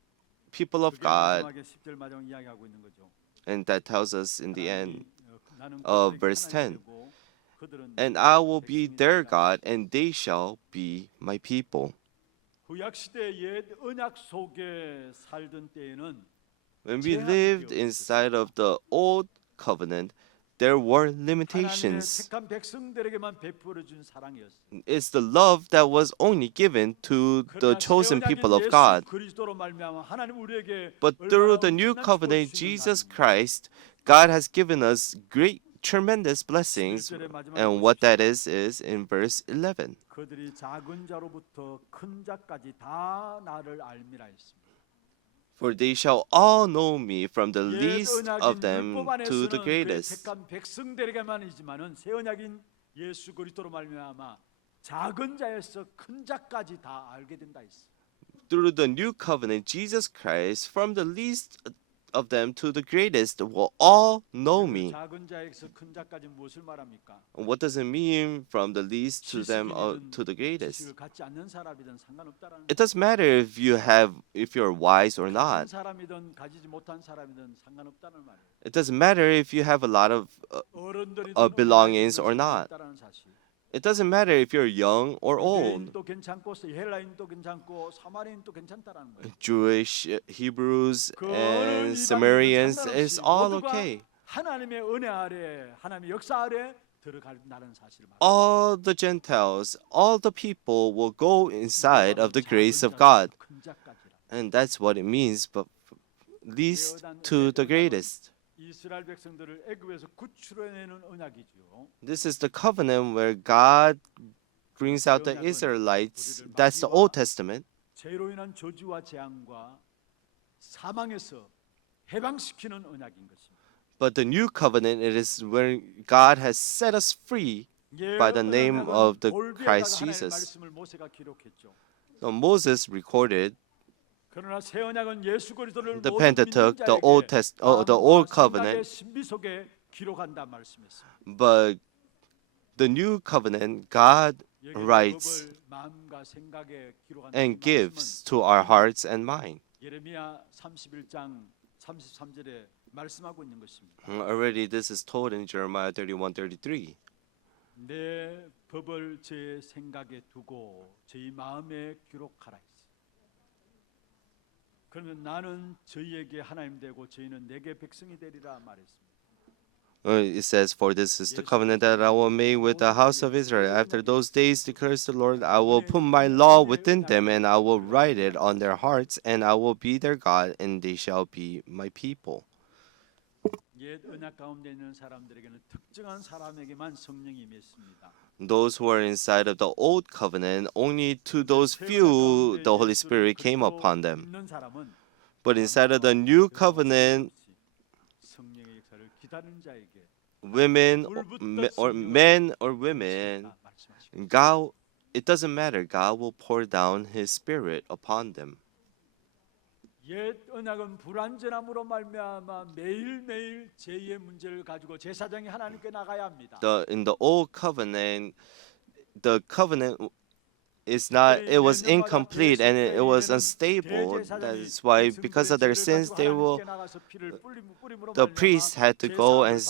people of 그게 God. 마지막에 10절 마지막 이야기하고 있는 거죠. And that tells us in the end 나는 of 그들에게 verse 하나님이 10. 되고 그들은 And 내 I will be 백성이 their 되리라. God, and they shall be my people. 구약 시대 옛 언약 속에 살던 때에는 When we 제한이 lived 되어 inside of the old covenant, there were 하나님의 limitations. 택한 백성들에게만 베풀어 준 사랑이었어요. It's the love that was only given to the 그러나 새 chosen 언약인 people of 예수 God. 그리스도로 말미암아 하나님 우리에게 But 얼마나 through the new 엄청난 covenant, 축복을 주시는가 Jesus 하는 Christ, God has given us great, tremendous blessings. 11절의 마지막에 And what that 보십시오. is in verse 11. 그들이 작은 자로부터 큰 자까지 다 나를 알미라 했습니다. For they shall all know me from the 옛 least of 언약인 them 율법 to the 안에서는 그의 greatest. 택한 백성들에게만이지만은 새 언약인 예수 그리스도로 말미암아 작은 자에서 큰 자까지 다 알게 된다 했어요. Through the new covenant, Jesus Christ, from the least of them to the greatest, will all know 그 me. 작은 자에서 큰 자까지 무엇을 말합니까? What does it mean from the least to them 지식인이든 to the greatest? 지식을 갖지 않는 사람이든 상관없다라는 It doesn't matter if you're wise or 가진 not. 사람이든 가지지 못한 사람이든 상관없다는 말이에요. It doesn't matter if you have a lot of 어른들이든 belongings 어린아이들이든 or not. 상관없다라는 사실. It doesn't matter if you're young or old. 유대인도 괜찮고 헬라인도 괜찮고 사마리인도 괜찮다라는 거예요. Jewish, Hebrews, 그 어느 and 이방인이든 Samaritans, it's 상관없이 all 모두가 okay. 하나님의 은혜 아래, 하나님의 역사 아래 들어간다는 사실을 말합니다. All the Gentiles, all the people will go inside of the 작은 grace of 자에서 God. 큰 자까지라. And that's what it means, but least to the greatest. 이스라엘 백성들을 애굽에서 구출해내는 언약이죠. This is the covenant where God brings out the Israelites. That's the Old Testament. 죄로 인한 저주와 재앙과 사망에서 해방시키는 언약인 것입니다. But the new covenant, it is where God has set us free by the name of the Christ Jesus. 말씀을 모세가 기록했죠. So Moses recorded 그러나 새 언약은 예수 그리스도를 the 모든 Pentateuch, the 믿는 Old 자에게 the Old 마음과 생각의 Covenant, 신비 속에 기록한다 말씀했어요. but the new covenant, God 여기 writes 법을 마음과 생각에 기록한다. and gives to our hearts and mind. 예레미야 31장 33절에 말씀하고 있는 것입니다. Already this is told in Jeremiah 31:33. 내 법을 제 생각에 두고 제 마음에 기록하라 했어요. 그러면 나는 저희에게 하나님 되고 저희는 내게 백성이 되리라 말했습니다. It says, "For this is the covenant that I will make with the house of Israel. After those days, declares the Lord, I will put my law within them, and I will write it on their hearts, and I will be their God, and they shall be my people." 옛 언약 가운데 있는 사람들에게는 특정한 사람에게만 성령이 임했습니다. Those who are inside of the old covenant, only to those few the Holy Spirit came upon them. 있는 사람은 But inside of the new covenant, 성령의 역사를 기다리는 자에게 women or men or women, God, it doesn't matter. God will pour down His Spirit upon them. 옛 언약은 불완전함으로 말미암아 매일매일 죄의 문제를 가지고 제사장이 하나님께 나가야 합니다. In the old covenant, the covenant is not. It was incomplete and it was unstable. That is why, because of their sins, the priest had to go and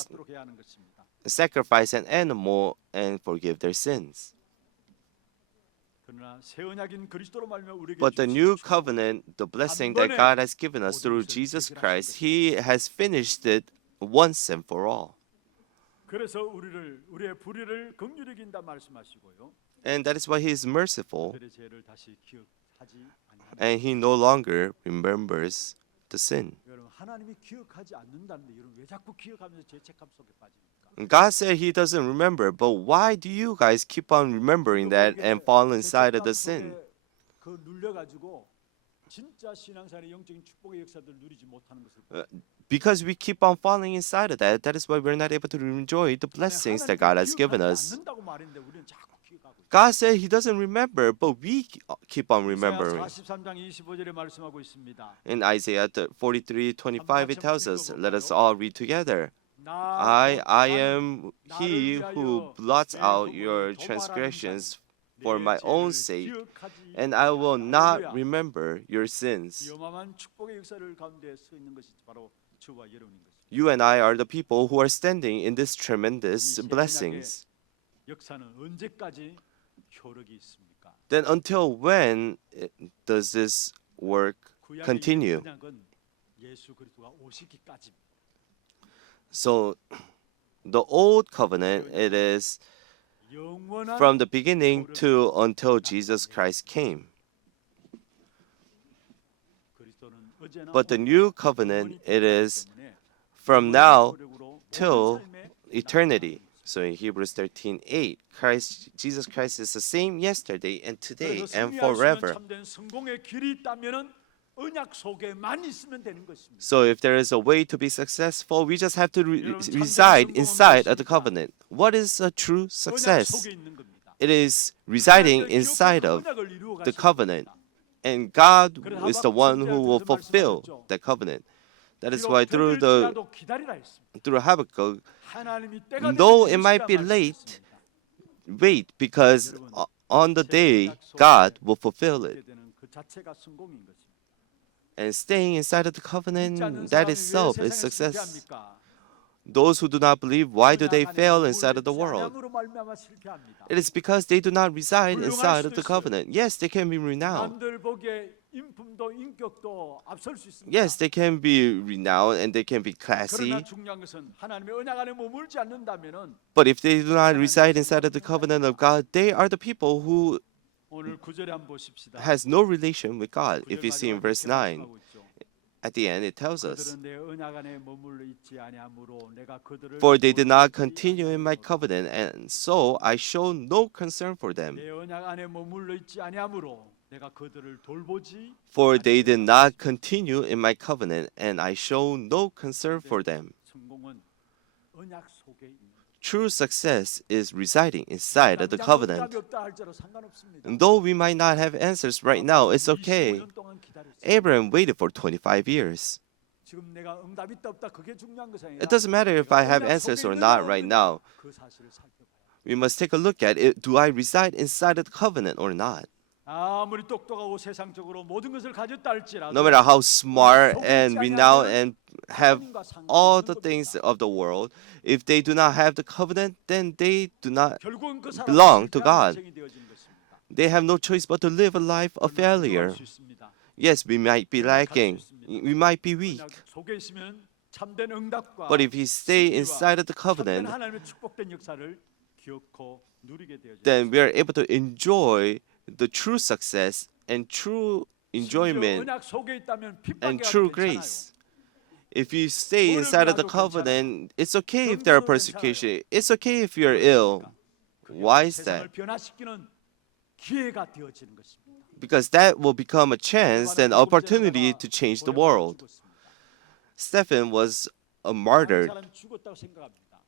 sacrifice an animal and forgive their sins. But the new covenant, the blessing that God has given us through Jesus Christ, He has finished it once and for all. 그래서 우리의 불의를 긍휼히 여긴다 말씀하시고요. And that is why He is merciful, 그들의 죄를 다시 기억하지 아니하리라. and He no longer remembers the sin. 여러분 하나님이 기억하지 않는다는데 여러분 왜 자꾸 기억하면서 죄책감 속에 빠집니까? God said He doesn't remember, but why do you guys keep on remembering that and fall inside of the sin? 그 눌려 가지고 진짜 신앙생활의 영적인 축복의 역사들을 누리지 못하는 것을 Because we keep on falling inside of that, that is why we're not able to enjoy the blessings that God has given us. God said He doesn't remember, but we keep on 이사야 remembering. 43장 25절에 말씀하고 있습니다. In Isaiah 43:25, it tells us, let us all read together. 나 I 나는 am He who blots out your transgressions for my own sake, and I will not remember your sins. 위험한 축복의 역사를 가운데 서 있는 것이 바로 저와 여러분인 것입니다. You and I are the people who are standing in this tremendous 이 blessings. 역사는 언제까지 효력이 있습니까? Then until when does this work 구약의 continue? 언약은 예수 그리스도가 오시기까지. So the old covenant, it is 영원한 from the beginning to until Jesus Christ came. 그리스도는 어제나 But the 오늘나 new covenant, 영원히 it is 때문에 from now 효력으로 till 모든 삶에 eternity. So in Hebrews 13:8, Jesus Christ is the same yesterday and today 그래서 and 승리할 수 있는 forever. 참된 성공의 길이 있다면은 언약 속에만 있으면 되는 것입니다. So if there is a way to be successful, we just have to 여러분, 참된 reside 성공은 inside of the 무엇입니까? covenant. What is a true 언약 success? 속에 있는 겁니다. It is residing 하나님께서 inside 그 of 언약을 이루어 the 가시는 covenant. 겁니다. And God 그래서 is the 하박국 one who will 선지자께서 fulfill 말씀하셨죠. that covenant. That is 비록 why through 견딜지라도 기다리라 했습니다. Habakkuk, 하나님이 때가 though 되면 it might be 이루시리라 late, 말씀하셨습니다. wait, because on the day God will fulfill it. 되는 그 자체가 성공인 것입니다. And staying inside of the 믿지 covenant, 않는 that 사람이 왜 itself is 세상에 success. 실패합니까? Those who do not believe, why do they 언약 안에 fail inside of the 머물러 있지 world? 않음으로 말미암아 실패합니다. It is because they do not reside 훌륭할 inside of 수도 the 있어요. covenant. Yes, they can be renowned. 남들 보기에 인품도 인격도 앞설 수 있습니다. Yes, they can be renowned and they can be classy. 그러나 중요한 것은 하나님의 언약 안에 머물지 않는다면은 But if they do not reside inside of the covenant of God, they are the people who 오늘 9절에 한번 보십시다. has no relation with God. If 9절 you see in 마지막에 verse 이렇게 9, 말씀하고 있죠. at the end it tells us, 그들은 내 언약 안에 머물러 있지 아니하므로 내가 그들을 for they did not 돌보지 continue in my 아니하노라. covenant, and so I show no concern for them. 내 언약 안에 머물러 있지 아니하므로 내가 그들을 돌보지 For they did not continue in my covenant, and I show no concern for them. 성공은 언약 속에 있는 True success is residing inside of the 당장 covenant. 응답이 없다 할지라도 상관없습니다. And though we might not have answers right now, it's okay. 25년 동안 기다렸어요. Abraham waited for 25 years. 지금 내가 응답이 있다 없다 그게 중요한 것이 아니라 It doesn't matter if I have 언약 answers 속에 or 있는가 not right 없는가 now. 그 사실을 살펴봐요. We must take a look at it. Do I reside inside of the covenant or not? 아무리 똑똑하고 세상적으로 모든 것을 가졌다 할지라도 No matter how smart and renowned and have all the things of the world, if they do not have the covenant, then they do not 결국은 그 사람은 belong to 실패한 God. 인생이 되어지는 것입니다. They have no choice but to live a life of failure. 부족할 수 있습니다. Yes, we might be lacking. We might be weak. 언약 속에 있으면 참된 응답과 But if we stay 승리와 inside of the 참된 covenant, 하나님의 축복된 역사를 기억코 누리게 되어집니다. then we are able to enjoy the true success and true enjoyment 언약 속에 있다면 and 핍박이 true 괜찮아요. grace. If you stay inside of the covenant, it's okay if there are persecution. It's okay if you're ill. Why is 세상을 that? 변화시키는 기회가 되어지는 것입니다. Because that will become a chance and opportunity to change the world. Stephen was martyred. 사람이 죽었다고 생각합니다.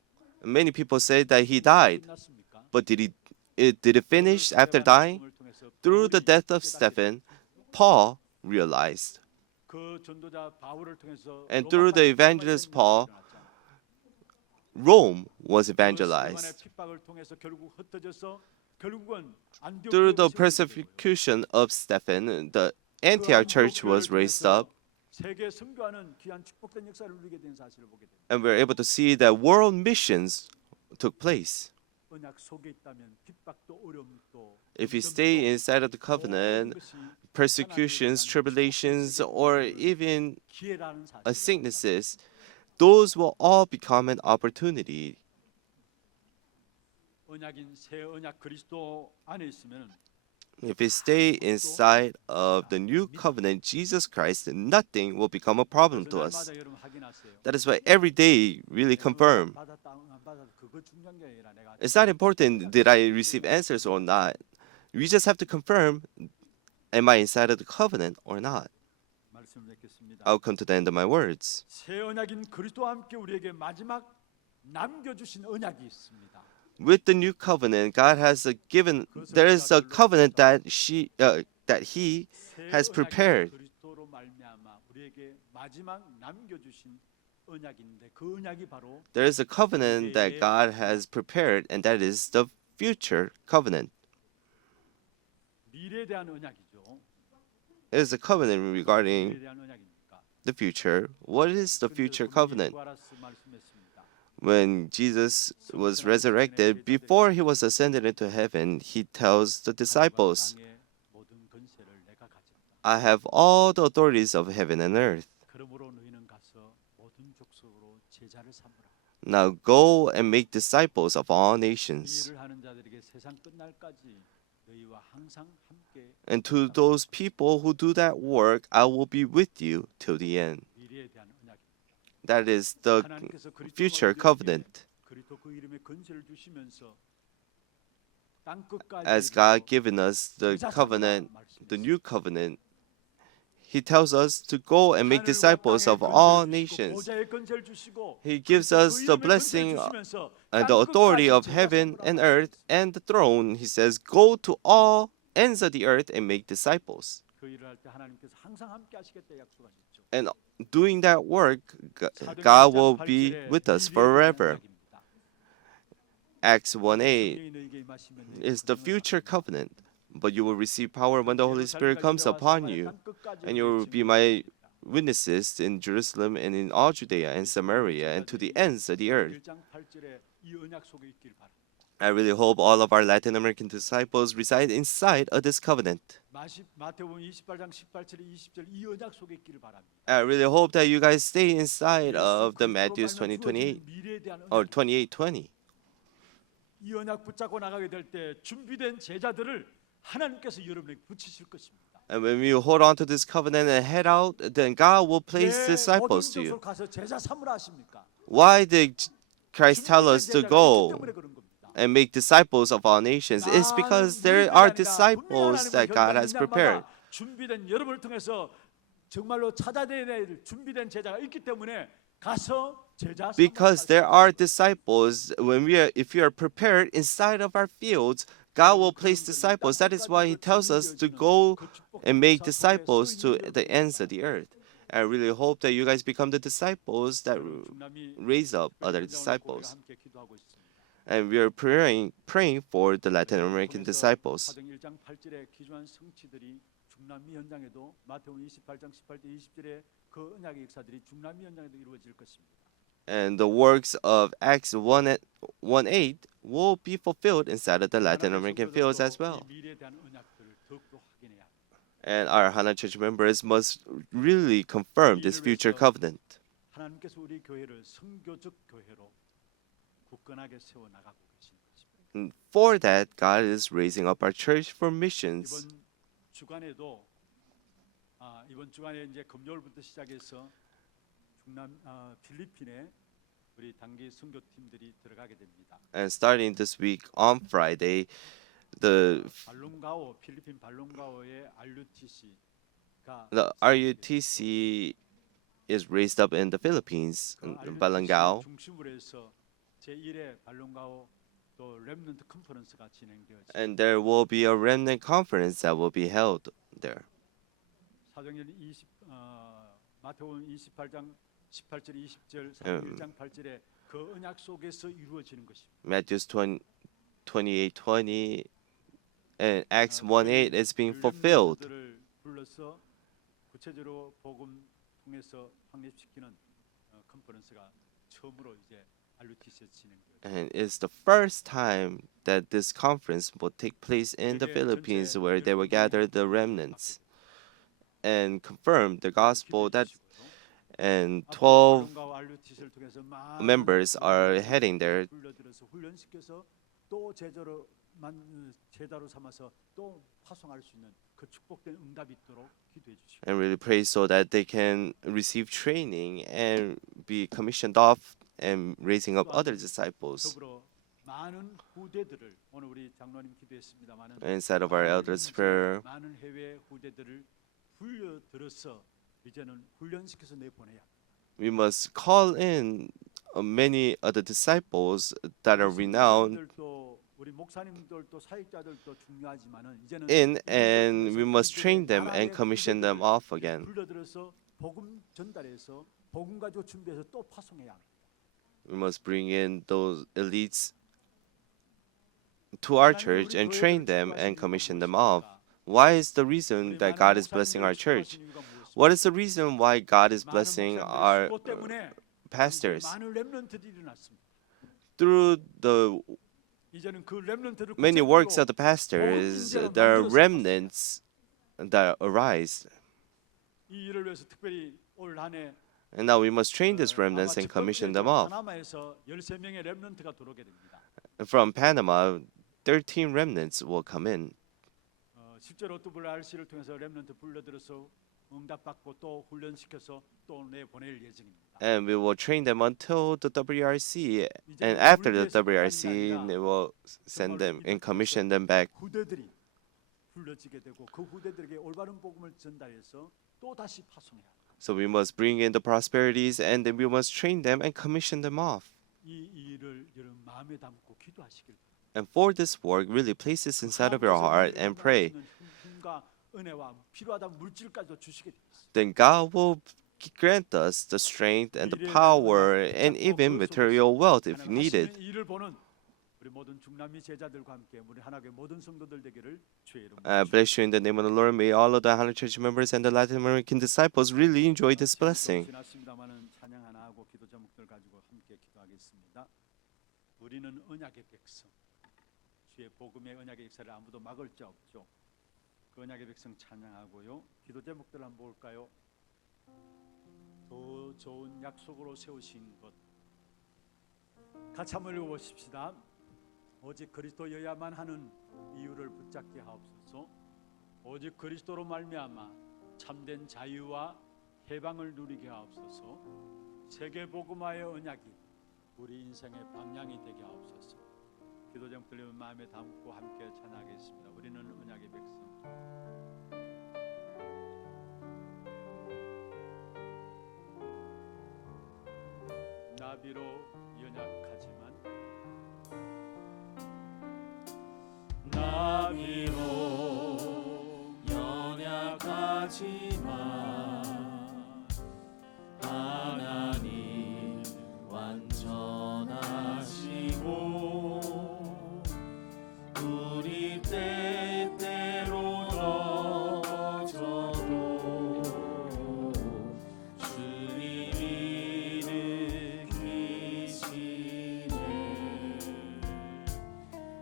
Many people say that he died. 끝났습니까? But did it finish after dying? Through the death of Stephen, Paul realized. 그 전도자 바울을 통해서 And through the evangelist Paul, Rome was evangelized. 핍박을 통해서 결국 흩어져서 결국은 Through the persecution of Stephen, the Antioch church was raised up, 세계 선교하는 귀한 축복된 역사를 누리게 된 사실을 보게 됩니다. and we're able to see that world missions took place. 언약 속에 있다면 핍박도 어려움도 If you stay inside of the covenant, persecutions, tribulations, or even 기회라는 사실. sicknesses, those will all become an opportunity. 언약인 새 언약 그리스도 안에 있으면 If we stay inside of the new covenant, Jesus Christ, nothing will become a problem to us. 날마다 여러분 확인하세요. That is why every day really confirm. 받았다 안 받았다 그거 중요한 게 아니라 내가 It's not important did I receive answers or not. We just have to confirm, am I inside of the covenant or not? 말씀을 맺겠습니다. I'll come to the end of my words. 새 언약인 그리스도와 함께 우리에게 마지막 남겨주신 언약이 있습니다. With the new covenant, God has there is a covenant that He 새 has 언약이 prepared. 그리스도로 말미암아 우리에게 마지막 남겨주신 언약인데 그 언약이 바로 There is a covenant that God has prepared, and that is the future covenant. 미래에 대한 언약이죠. It is a covenant 미래에 regarding 대한 언약입니까? the future. What is the future covenant? 부활하스 말씀했습니다. When Jesus was resurrected, before he was ascended into heaven, he tells the disciples, 땅의 모든 권세를 내가 가졌다. I have all the authorities of heaven and earth. 그러므로 너희는 가서 모든 족속으로 제자를 삼으라. Now go and make disciples of all 이 nations. 일을 하는 자들에게 세상 끝날까지 너희와 항상 함께 And to those people who do that work, I will be with you till the end. 미래에 대한 언약입니다. That is the 하나님께서 그리스도와 future 우리에게 covenant. 그리스도 그 이름의 권세를 주시면서 땅 끝까지 As God given us the covenant, the new covenant, He tells us to go and make disciples of all nations. He gives us the blessing and the authority of heaven and earth and the throne. He says, go to all ends of the earth and make disciples. 그 일을 할 때 하나님께서 항상 함께 하시겠다 약속하셨죠. And doing that work, God will be with us forever. Acts 1:8 is the future covenant. But you will receive power when the Holy Spirit comes upon you, and you will be my witnesses in Jerusalem and in all Judea and Samaria and to the ends of the earth. 1장 8절에 이 언약 속에 있길 바랍니다. I really hope all of our Latin American disciples reside inside of this covenant. 마태복음 28장 18절에 20절 이 언약 속에 있기를 바랍니다. I really hope that you guys stay inside of the Matthew 20:28 미래에 대한 or 언약. 28:20. 이 언약 붙잡고 나가게 될 때 준비된 제자들을 하나님께서 여러분에게 붙이실 것입니다. And when you hold on to this covenant and head out, then God will place 왜 disciples 모든 to you. 족속 가서 제자 삼으라 하십니까? Why did Christ tell us to 준비된 제자가 있기 go 때문에 그런 겁니다. and make disciples of all nations? It's because there are disciples that God has prepared. 준비된 여러분을 통해서 정말로 찾아내야 될 준비된 제자가 있기 때문에 가서 제자 Because there are disciples, if we are prepared inside of our fields, God will place disciples. That is why He tells us to go and make disciples to the ends of the earth. I really hope that you guys become the disciples that raise up other disciples. And we are praying for the Latin American disciples. 사도행 1장 8절에 기존한 성취들이 중남미 현장에도 마태복음 28장 18절 20절에 그 언약의 역사들이 중남미 현장에도 이루어질 것입니다. And the works of Acts 1:8 will be fulfilled inside of the Latin American fields as well. 이 미래에 대한 언약들을 더욱더 확인해야 합니다. And our Hana Church members must really confirm this future covenant. 하나님께서 우리 교회를 선교적 교회로 굳건하게 세워 나가고 계신 것입니다. And for that, God is raising up our church for missions. 이번 주간에도 이번 주간에 이제 금요일부터 시작해서 필리핀에 우리 단기 선교팀들이 들어가게 됩니다. And starting this week on Friday, the 필리핀 발롱가오의 RUTC가 RUTC is raised up in the Philippines, in Balangao. 중심으로 해서 제1회 발롱가오 또 렘넌트 컨퍼런스가 진행되어 있습니다. And there will be a remnant conference that will be held there. 사도행전 마태복음 28장 18절 20절 사도행 1장 8절에 그 언약 속에서 이루어지는 것입니다. Matthew 28:20 and Acts 1:8 is being fulfilled. 를 불러서 구체적으로 복음 통해서 확립시키는 컨퍼런스가 처음으로 이제 RUTC에서 진행돼요. And it's the first time that this conference will take place in the Philippines, where they will gather the remnants and confirm the gospel. And 12 members are heading there. 불러들여서 훈련시켜서 또 제자로 삼아서 또 파송할 수 있는 그 축복된 응답이 있도록 기도해 주시고. And really pray so that they can receive training and be commissioned off and raising up other disciples. 더불어 많은 후대들을 오늘 우리 장로님 기도했습니다만은 Inside of our elders' prayer, 많은 해외 후대들을 불러들어서 이제는 훈련시켜서 내보내야. we must call in many of the disciples that are renowned 신도들도 우리 목사님들도 사역자들도 중요하지만은 이제는 in, 우리를 and we 불러들여서 must 이들의 train them 나라의 and commission them 후대들을 off again. 불러들여서 복음 전달해서 복음 가지고 준비해서 또 파송해야 합니다. We must bring in those elites to our church and train them and commission them off. Why is the reason that God is blessing our church? What is the reason why God is blessing our pastors? 많은 렘넌트들이 일어났습니다. Through the 이제는 그 렘넌트를 many works of the 구체적으로 pastors, there are remnants that arise. 이 일을 위해서 특별히 올 한해 And now we must train these remnants and commission them off. 파나마에서 13명의 렘넌트가 들어오게 됩니다. From Panama, 13 remnants will come in. 실제로 WRC를 통해서 렘넌트 불러들여서 응답받고 또 훈련시켜서 또 내보낼 예정입니다. And we will train them until the WRC. And after the WRC, they will send them and commission them back. 후대들이 불러지게 되고 그 후대들에게 올바른 복음을 전달해서 또 다시 파송해야 합니다. So we must bring in the prosperities and then we must train them and commission them off. 이 일을 여러분 마음에 담고 기도하시길 바랍니다. And for this work, really place this inside of your heart and pray. 힘과 은혜와 필요하다 물질까지도 주시게 되겠습니다. Then God will grant us the strength and the power and even material wealth if needed. 이를 보는 우리 모든 중남미 제자들과 함께 우리 하나님의 모든 성도들 되기를 주의 이름으로 I bless you in the name of the Lord. May all of the Hana Church members and the Latin American disciples really enjoy this blessing. 지났습니다마는 찬양 하나 하고 기도 제목들 가지고 함께 기도하겠습니다. 우리는 언약의 백성, 주의 복음의 언약의 역사를 아무도 막을 자 없죠. 그 언약의 백성 찬양하고요. 기도 제목들 한번 볼까요? 더 좋은 약속으로 세우신 것 같이 한번 읽어보십시다. 오직 그리스도여야만 하는 이유를 붙잡게 하옵소서. 오직 그리스도로 말미암아 참된 자유와 해방을 누리게 하옵소서. 세계 복음화의 언약이 우리 인생의 방향이 되게 하옵소서. 기도 제목 들리면 마음에 담고 함께 찬양하겠습니다. 우리는 언약의 백성. 나비로 연약하지만 나비로 연약하지만 하나님 완전하시고 우리 때때로 넘어져도 주님이 느끼시네.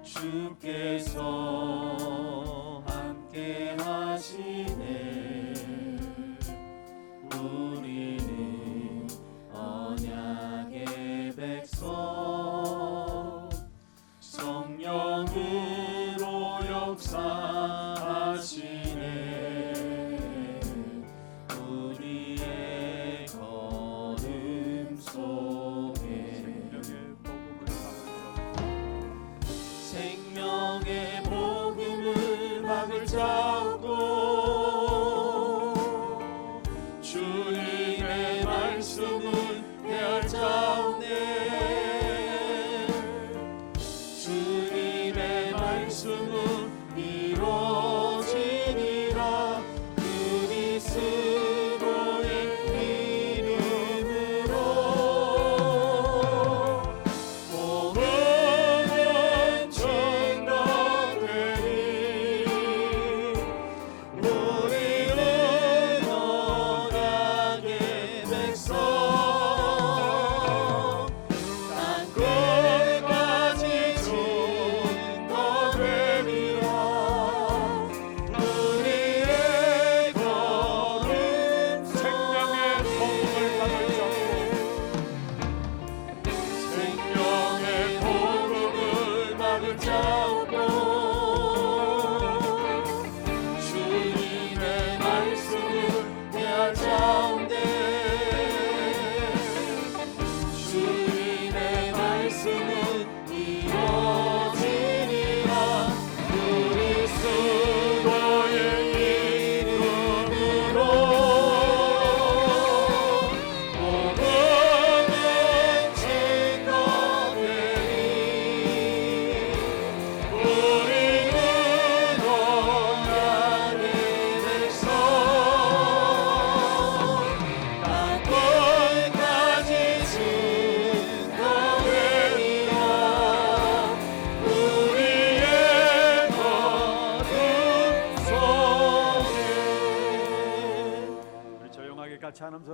주께서 함께 하시네. 우리는 언약의 백성 성령으로 역사하시네. 우리의 걸음 속에 생명의 복음을 받으려 생명의 복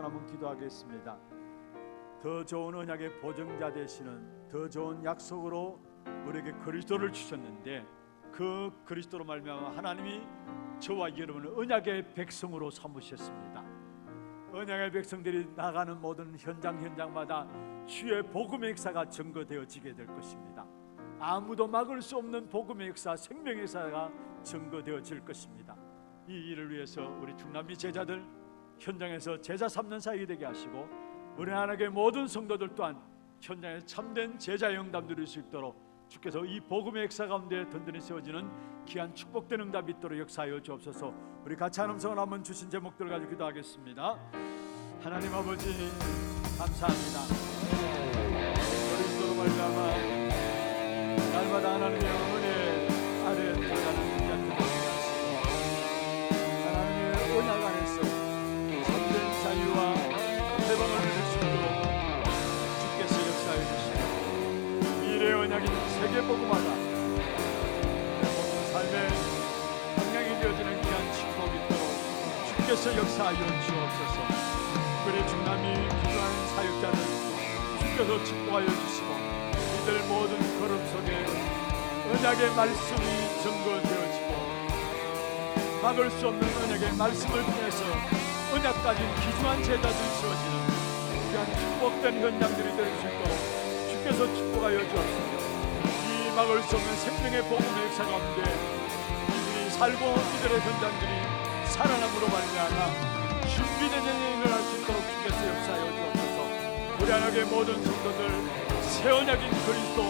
한번 기도하겠습니다. 더 좋은 언약의 보증자 되시는 더 좋은 약속으로 우리에게 그리스도를 주셨는데 그 그리스도로 말미암아 하나님이 저와 여러분을 언약의 백성으로 삼으셨습니다. 언약의 백성들이 나가는 모든 현장마다 주의 복음의 역사가 증거되어지게 될 것입니다. 아무도 막을 수 없는 복음의 역사, 생명의 역사가 증거되어질 것입니다. 이 일을 위해서 우리 중남미 제자들 현장에서 제자 삼는 사역이 되게 하시고 우리 하나님의 모든 성도들 또한 현장에서 참된 제자 영담 누릴 수 있도록 주께서 이 복음의 역사 가운데 든든히 세워지는 귀한 축복된 응답이 있도록 역사하여 주옵소서. 우리 같이 한 음성을 한번 주신 제목들을 가지고 기도하겠습니다. 하나님 아버지 감사합니다. 그리스도로 말미암아 날마다 하나님의 은혜 아래 들어가는 귀한 축복을 하시고 하나님의 언약 안에서 참된 자유와 해방을 누릴 수 있도록 주께서 역사해 주시고 미래의 언약인 세계복음화가 모든 삶의 방향이 되어지는 귀한 축복이 있도록 주께서 역사하여 주옵소서. 우리 중남이 기도하는 사역자들 주께서 축복하여 주시고 이들 모든 걸음 속에 언약의 말씀이 증거되어지고 막을 수 없는 언약의 말씀을 통해서 언약 가진 귀중한 제자들이 세워지는 귀한 축복된 현장들이 될 수 있도록 주께서 축복하여 주옵소서. 이 막을 수 없는 생명의 복음의 역사 가운데 이들이 살고 이들의 현장들이 살아남으로 말미암아 준비된 여행을 할 수 있도록 주께서 역사하여 주옵소서. 우리 언약의 모든 성도들 새 언약인 그리스도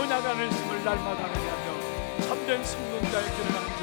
언약 안에 있음을 날마다 하느냐며 참된 승론자의 길을 가는